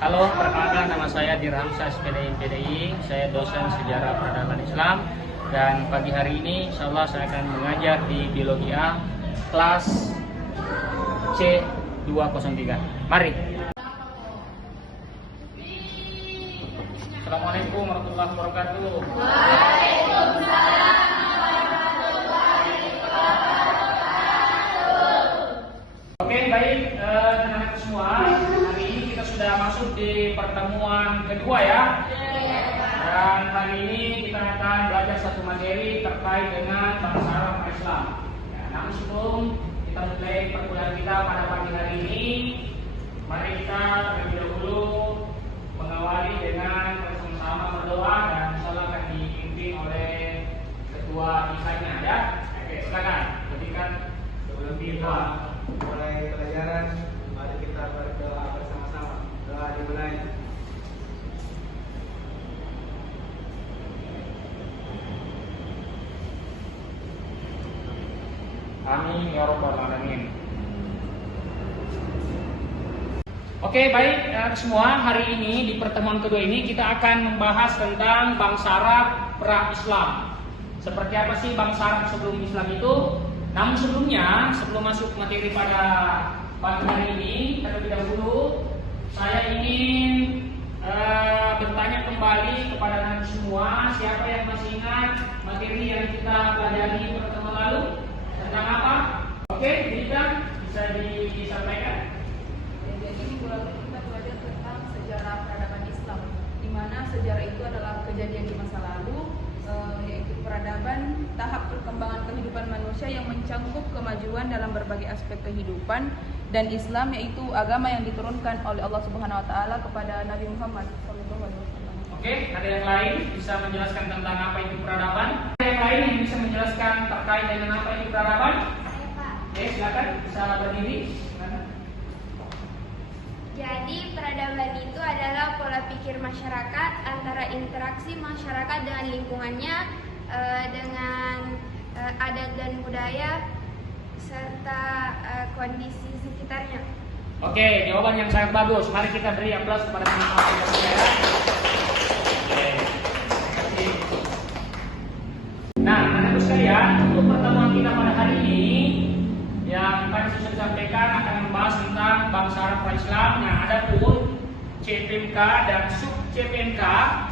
Halo, perkenalkan nama saya Dirhamsyah PDI. Saya dosen sejarah peradaban Islam dan pagi hari ini insya Allah saya akan mengajar di Biologi A kelas C203. Mari. Assalamualaikum warahmatullahi wabarakatuh. Waalaikumsalam. Oke, baik teman-teman semua. Hari ini kita sudah masuk di pertemuan kedua ya. Dan hari ini kita akan belajar satu materi terkait dengan bangsa Arab Islam. Ya, namun sebelum kita mulai perkuliahan kita pada pagi hari ini, mari kita terlebih dahulu mengawali dengan bersama-sama berdoa dan insyaallah akan dipimpin oleh ketua isanya ya. Oke, silakan berikan sebelum kita mulai pelajaran, mari kita berdoa bersama-sama. Doa dimulai. Amin ya rabbal alamin. Oke, baik semua, hari ini di pertemuan kedua ini kita akan membahas tentang bangsa Arab pra-Islam. Seperti apa sih bangsa Arab sebelum Islam itu? Namun sebelumnya, sebelum masuk materi pada pagi hari ini, terlebih dahulu saya ingin bertanya kembali kepada anda semua, siapa yang masih ingat materi yang kita pelajari pertemuan lalu tentang apa? Oke, bisa disampaikan. Jadi minggu lalu kita belajar tentang sejarah peradaban Islam, di mana sejarah itu adalah kejadian di masa lalu, yaitu peradaban, tahap perkembangan kehidupan manusia yang mencangkup kemajuan dalam berbagai aspek kehidupan, dan Islam yaitu agama yang diturunkan oleh Allah Subhanahu Wa Taala kepada Nabi Muhammad SAW. Oke, ada yang lain bisa menjelaskan tentang apa itu peradaban? Ada yang lain yang bisa menjelaskan terkait dengan apa itu peradaban? Oke, silakan bisa berdiri. Jadi peradaban itu adalah pola pikir masyarakat antara interaksi masyarakat dengan lingkungannya, dengan adat dan budaya serta kondisi sekitarnya. Oke, jawaban yang sangat bagus. Mari kita beri aplaus kepada teman-teman saya. Oke, terima kasih. Nah, anak-anak sekalian, untuk pertemuan kita pada hari ini yang tadi sudah disampaikan akan membahas tentang bangsa Arab Islam. Nah, ada pun CPMK dan sub CPMK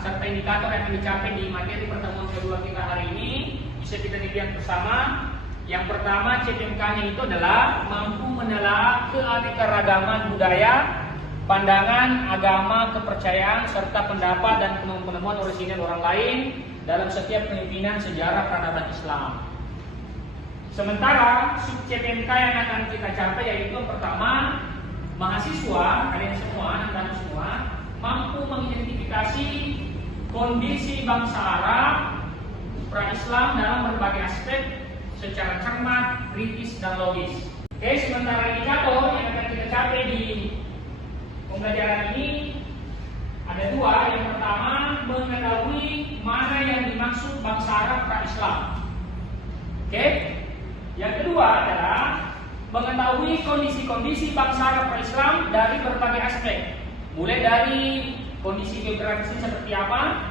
serta indikator yang akan dicapai di materi pertemuan kedua kita hari ini bisa kita lihat bersama. Yang pertama, CPMK-nya itu adalah mampu menelaah keanekaragaman budaya, pandangan, agama, kepercayaan serta pendapat dan penemuan orisinil orang lain dalam setiap pemimpinan sejarah peradaban Islam. Sementara sub CPMK yang akan kita capai yaitu yang pertama, mahasiswa, kalian semua, anak-anak semua, mampu mengidentifikasi kondisi bangsa Arab pra-Islam dalam berbagai aspek secara cermat, kritis, dan logis. Oke, sementara indikator yang akan kita capai di pembelajaran ini ada dua. Yang pertama, mengetahui mana yang dimaksud bangsa Arab pra-Islam. Oke. Yang kedua adalah mengetahui kondisi-kondisi bangsa Arab pra-Islam dari berbagai aspek. Mulai dari kondisi geografisnya seperti apa,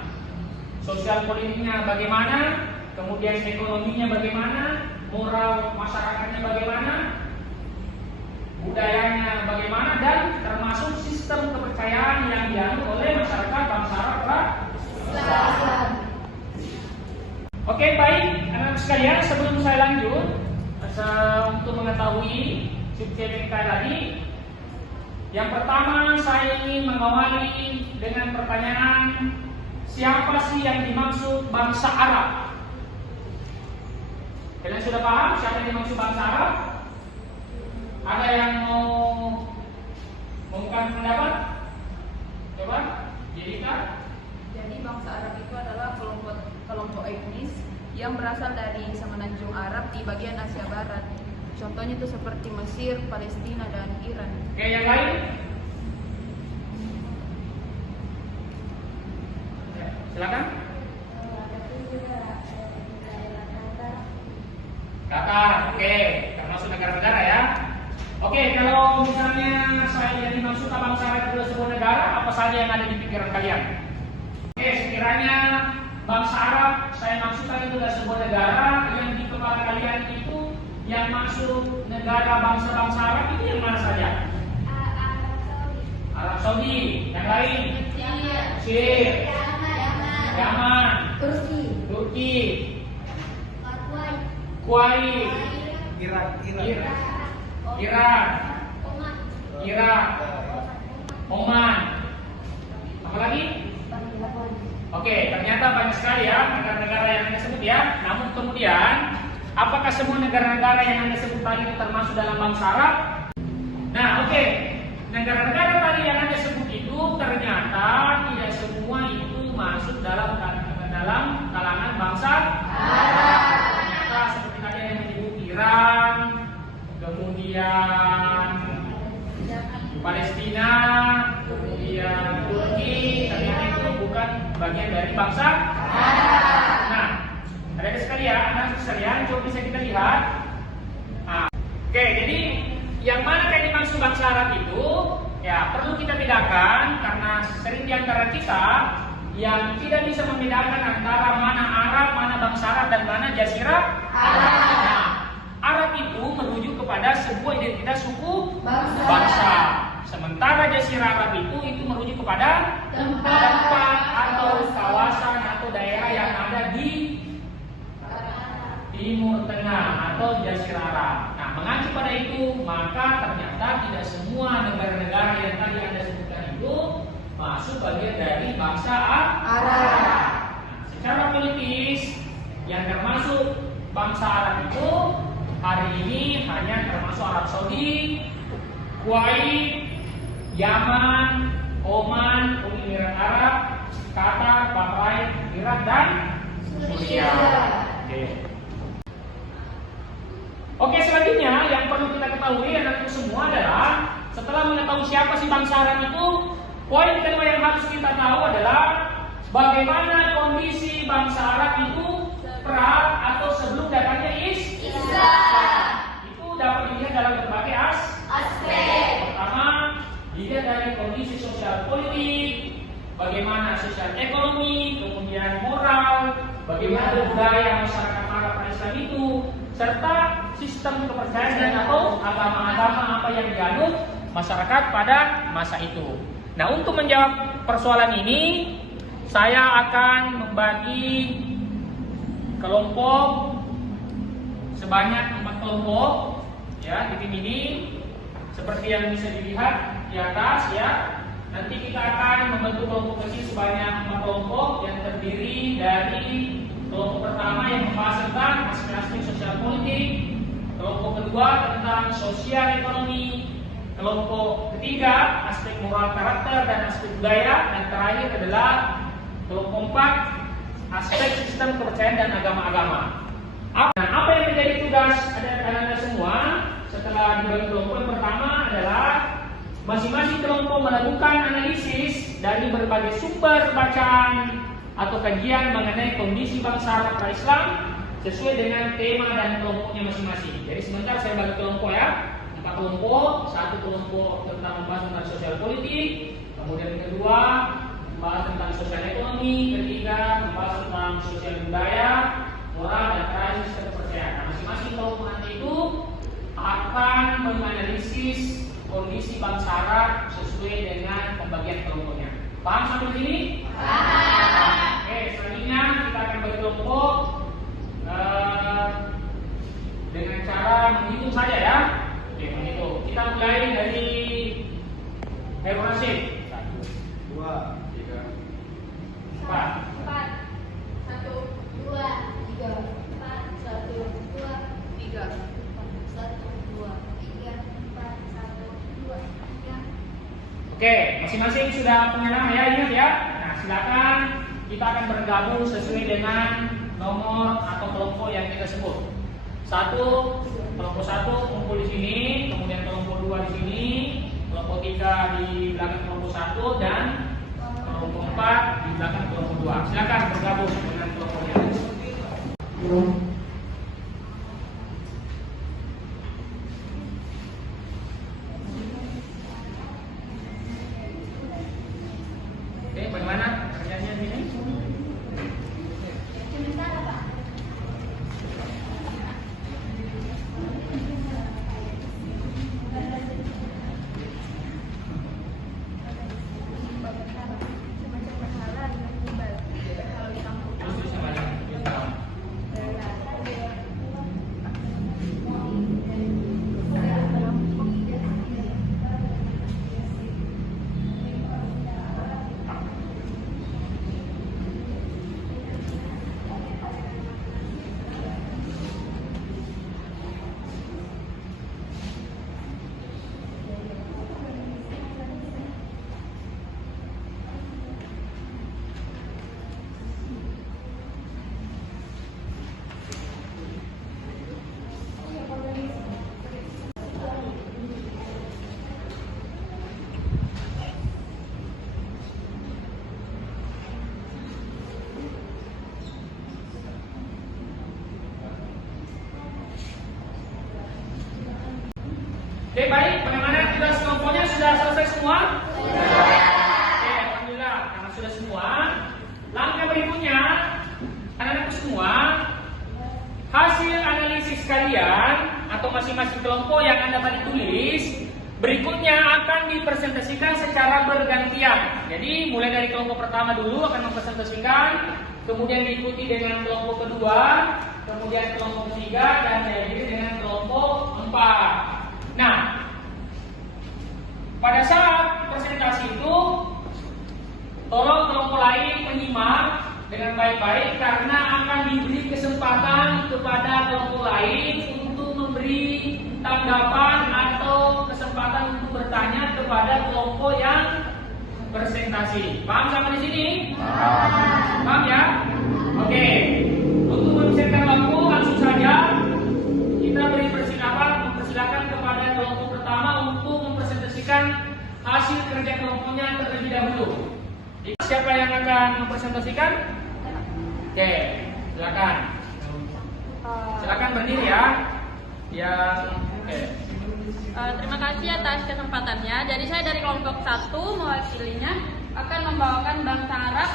sosial politiknya bagaimana, kemudian ekonominya bagaimana, moral masyarakatnya bagaimana, budayanya bagaimana, dan termasuk sistem kepercayaan yang dianut oleh masyarakat bangsa Arab pra-Islam. Oke, baik anak-anak sekalian, sebelum saya lanjut untuk mengetahui sub CPMK tadi, yang pertama saya ingin mengawali dengan pertanyaan, siapa sih yang dimaksud bangsa Arab? Kalian sudah paham siapa yang dimaksud bangsa Arab? Ada yang mau mengungkapkan pendapat? Coba, Jessica. Jadi bangsa Arab itu adalah kelompok etnis yang berasal dari semenanjung Arab di bagian Asia Barat. Contohnya itu seperti Mesir, Palestina, dan Iran. Oke, yang lain? Ya, silakan. Qatar, oke, termasuk negara-negara ya. Oke, kalau misalnya saya jadi maksud bangsa Arab itu sebuah negara, apa saja yang ada di pikiran kalian? Oke, sekiranya bangsa Arab saya maksudkan itu adalah sebuah negara yang di kepala kalian itu yang masuk negara bangsa-bangsa Arab itu yang mana saja? Arab Saudi, yang lain? Mesir, Yaman, Turki, Kuwait, Irak, Oman, apa lagi? Oke, ternyata banyak sekali ya negara-negara yang Anda sebut ya. Namun kemudian, apakah semua negara-negara yang Anda sebut tadi itu termasuk dalam bangsa Arab? Nah, oke. Negara-negara tadi yang Anda sebut itu ternyata tidak semua itu masuk dalam kalangan bangsa Arab. Ternyata seperti tadi yang menyebut Iran, kemudian Palestina, kemudian Turki, ternyata itu bukan bagian dari bangsa Arab. Nah, ada sekalian, anak sekalian, coba bisa kita lihat. Nah, oke, jadi yang mana yang dimaksud bangsa Arab itu? Ya, perlu kita bedakan karena sering di antara kita yang tidak bisa membedakan antara mana Arab, mana bangsa Arab dan mana Jazirah Arab. Nah, Arab itu merujuk kepada sebuah identitas suku bangsa. Sementara Jazirah Arab itu merujuk kepada tempat atau kawasan atau daerah yang ada di Timur Tengah atau Jazirah Arab. Nah, mengacu pada itu, maka ternyata tidak semua negara-negara yang tadi Anda sebutkan itu masuk bagian dari bangsa Arab. Nah, secara politis yang termasuk bangsa Arab itu hari ini hanya termasuk Arab Saudi, Kuwait, Yaman, Oman, Uni Emirat Arab, Qatar, Bahrain, Irak dan Suriah. Oke, selanjutnya yang perlu kita ketahui anak itu semua adalah setelah mengetahui siapa sih bangsa Arab itu, poin kedua yang harus kita tahu adalah bagaimana kondisi bangsa Arab itu atau sebelum datangnya Islam. Itu dapat dilihat dalam berbagai aspek. Pertama, dilihat dari kondisi sosial politik, bagaimana sosial ekonomi, kemudian moral, bagaimana budaya masyarakat Arab Islam itu, serta sistem kepercayaan atau agama-agama apa yang dianut masyarakat pada masa itu. Nah, untuk menjawab persoalan ini, saya akan membagi kelompok sebanyak 4 kelompok ya di tim ini, seperti yang bisa dilihat di atas ya. Nanti kita akan membentuk kelompok kecil sebanyak 4 kelompok yang terdiri dari kelompok pertama yang membahas tentang aspek-aspek sosial politik, kelompok kedua tentang sosial ekonomi, kelompok ketiga aspek moral karakter dan aspek budaya, dan terakhir adalah kelompok 4 aspek sistem kepercayaan dan agama-agama. Nah, apa yang menjadi tugas Anda semua setelah dibagi kelompok? Yang pertama adalah masing-masing kelompok melakukan analisis dari berbagai sumber bacaan atau kajian mengenai kondisi bangsa Arab Islam sesuai dengan tema dan kelompoknya masing-masing. Jadi sebentar saya bagi kelompok ya, 4 kelompok. Satu kelompok tentang membahas tentang sosial politik, kemudian kedua membahas tentang sosial ekonomi, ketiga membahas tentang sosial budaya, moral, dan terakhir sistem kepercayaan. Nah, masing-masing kelompok nanti itu akan menganalisis kondisi bangsa Arab sesuai dengan pembagian kelompoknya. Paham sampai sini? Paham. Oke, selanjutnya kita akan bagi kelompok dengan cara menghitung saja ya. Oke, menghitung. Kita mulai dari Heru Rasid. 1, 2, 3, 4. 1, 2, 3, 4, 1, 2, 3, 1, 2, 3, 4, 1, 2, 3. Oke, masing-masing sudah punya nama ya, ingat ya. Nah, silakan kita akan bergabung sesuai dengan nomor atau kelompok yang kita sebut. Kelompok 1 kumpul di sini, kemudian kelompok 2 di sini, kelompok 3 di belakang kelompok 1 dan kelompok 4 di belakang kelompok 2. Silakan bergabung dengan kelompoknya. sudah selesai semua? Oke, alhamdulillah. Karena sudah semua, langkah berikutnya, anak-anakku semua, hasil analisis kalian atau masing-masing kelompok yang Anda tadi tulis berikutnya akan dipresentasikan secara bergantian. Jadi mulai dari kelompok pertama dulu akan mempresentasikan, kemudian diikuti dengan kelompok kedua, kemudian kelompok ketiga, dan diakhiri dengan kelompok 4. Nah, pada saat presentasi itu tolong kelompok lain menyimak dengan baik-baik karena akan diberi kesempatan kepada kelompok lain untuk memberi tanggapan atau kesempatan untuk bertanya kepada kelompok yang presentasi. Paham sampai di sini? Paham ya? Oke. Untuk mempersiapkan waktu langsung saja kita beri mempersilakan kepada kelompok pertama untuk mempresentasikan hasil kerja kelompoknya terlebih dahulu. Siapa yang akan mempresentasikan? Oke, silakan. Silakan berdiri ya. Terima kasih atas kesempatannya. Jadi saya dari kelompok 1 mewakilinya akan membawakan bangsa Arab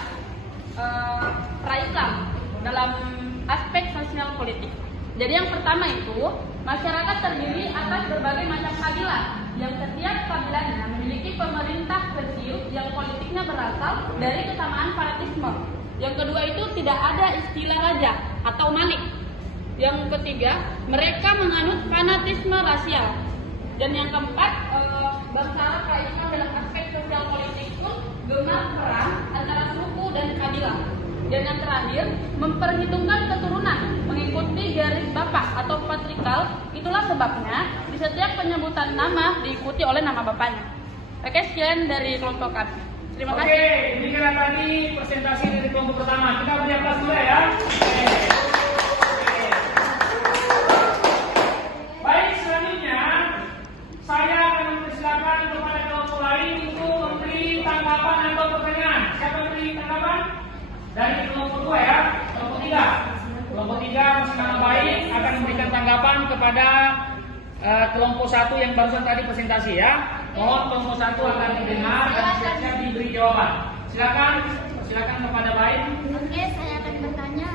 pra-Islam dalam aspek sosial politik. Jadi yang pertama itu, masyarakat terdiri atas berbagai macam kabilah yang setiap kabilahnya memiliki pemerintah kecil yang politiknya berasal dari kesamaan fanatisme. Yang kedua itu tidak ada istilah raja atau malik. Yang ketiga, mereka menganut fanatisme rasial. Dan yang keempat, bangsa Arab pra-Islam dalam aspek sosial politik pun gemar perang antara suku dan kabilah. Dan yang terakhir, memperhitungkan keturunan mengikuti garis bapak atau patrikal. Itulah sebabnya di setiap penyebutan nama diikuti oleh nama bapaknya. Oke, sekian dari kelompok kami. Terima kasih. Oke, demikian tadi presentasi dari kelompok pertama. Kita beri aplaus dulu ya. Baik, selanjutnya saya akan mempersilakan kepada kelompok lain untuk memberi tanggapan atau pertanyaan. Siapa yang beri tanggapan? Dari kelompok 2 ya, kelompok 3. Kelompok 3 masih nama baik akan memberikan tanggapan kepada kelompok 1 yang barusan tadi presentasi ya. Mohon kelompok 1 akan didengar dan siap-siap diberi jawaban. Silakan kepada baik. Oke, saya akan bertanya,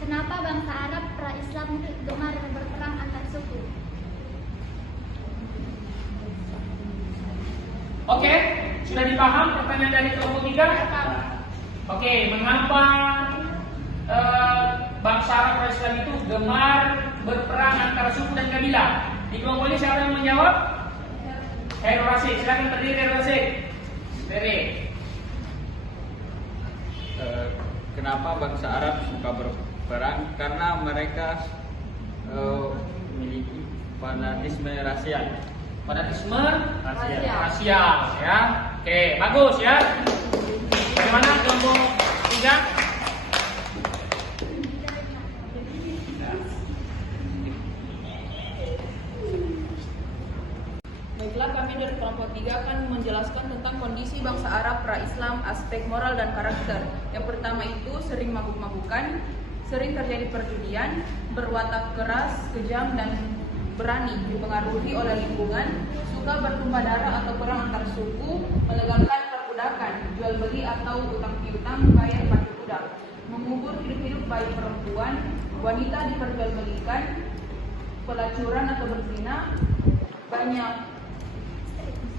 kenapa bangsa Arab pra-Islam gemar berperang antar suku? Oke, sudah dipaham pertanyaan dari kelompok 3? Oke, mengapa bangsa Arab pra-Islam itu gemar berperang antara suku dan kabilah? Di kelompok ini siapa yang menjawab? Heru Rasid, silakan berdiri Heru Rasid. Kenapa bangsa Arab suka berperang? Karena mereka memiliki fanatisme rasial. Fanatisme rasial ya. Oke, bagus ya. Bagaimana kelompok 3? Baiklah, kami dari kelompok 3 akan menjelaskan tentang kondisi bangsa Arab pra-Islam, aspek moral dan karakter. Yang pertama itu sering mabuk-mabukan, sering terjadi perjudian, berwatak keras, kejam dan berani, dipengaruhi oleh lingkungan, suka bertumpah darah atau perang antar suku, melegalkan perbudakan, jual beli atau utang piutang, kaya pacu budak, mengubur hidup-hidup bayi perempuan, wanita diperjualbelikan, pelacuran atau berzina,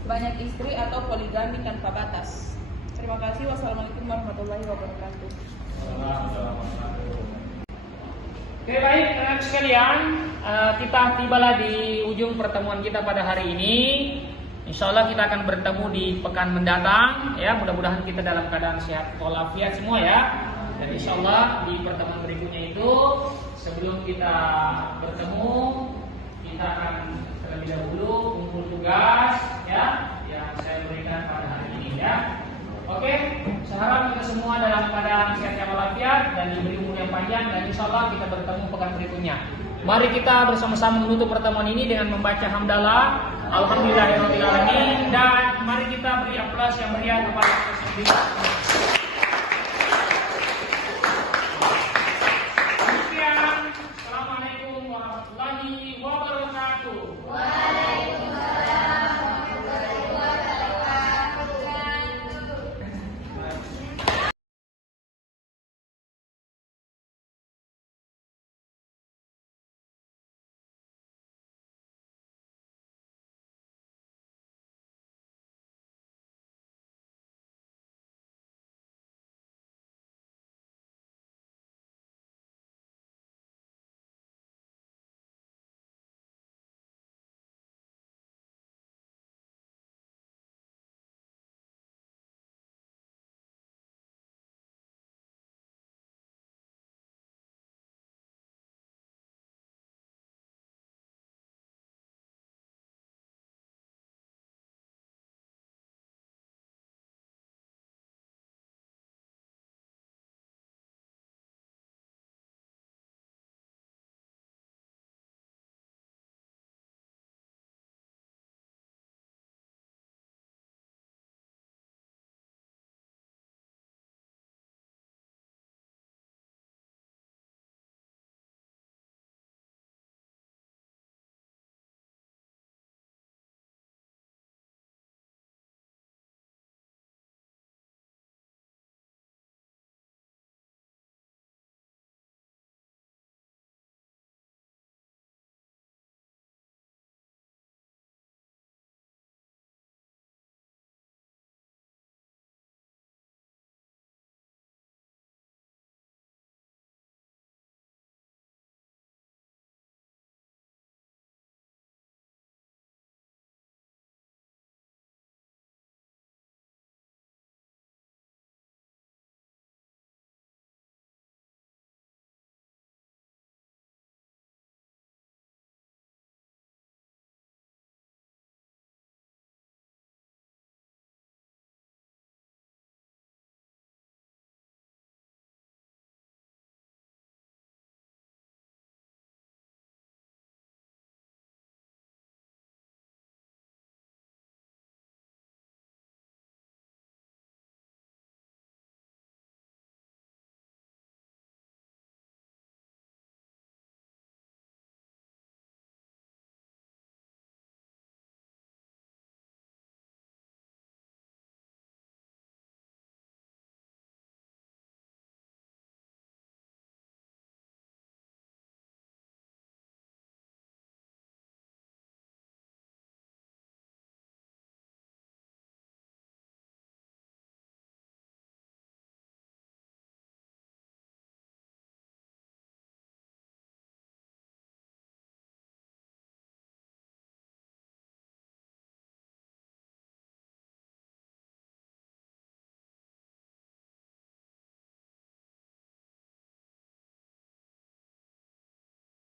banyak istri atau poligami tanpa batas. Terima kasih. Wassalamualaikum warahmatullahi wabarakatuh. Oke, baik teman-teman sekalian, kita tibalah di ujung pertemuan kita pada hari ini. Insya Allah kita akan bertemu di pekan mendatang ya. Mudah-mudahan kita dalam keadaan sehat walafiat semua ya. Dan insya Allah di pertemuan berikutnya itu sebelum kita bertemu kita akan terlebih dahulu kumpul tugas ya yang saya berikan pada hari ini ya. Oke, saya harap kita semua dalam keadaan sehat walafiat dan diberi umur yang panjang dan insya Allah kita bertemu pekan berikutnya. Mari kita bersama-sama menutup pertemuan ini dengan membaca hamdalah Alhamdulillahirobbilalamin dan mari kita beri aplaus yang meriah kepada kita sendiri.